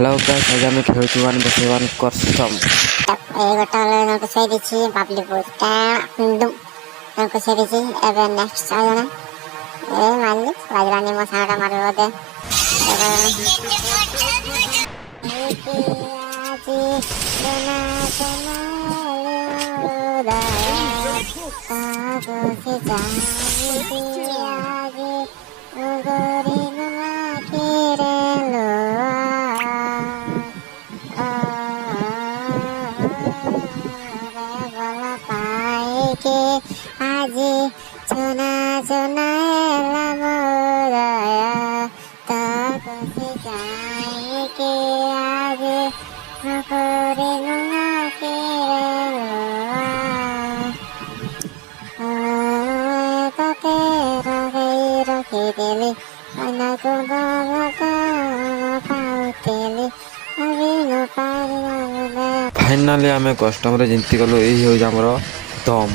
Hello guys, আজ আমি খেলছি 1v1 কস্টম। এই গোটা হলে তোমাকে সেই দিচ্ছি বাবলিপুর তোমাকে সেই দিচ্ছি। এবার নেক্সট আয়োজনে এই মারলি রাজরানী মশাটা মারবে ওদের পাইকে আজি সোনা সোনা এলাম দয়া তকসি যাইকে আজি নকরে নুনাকে তাকে রখি দিলি অনাকু বাবা পাউতেলি আমি নপারি ফাইনালি আমি କଷ୍ଟମରେ ଜିତିଗଲୁ। ଏଇ ହେଉଛି ଆମର ଦମ୍।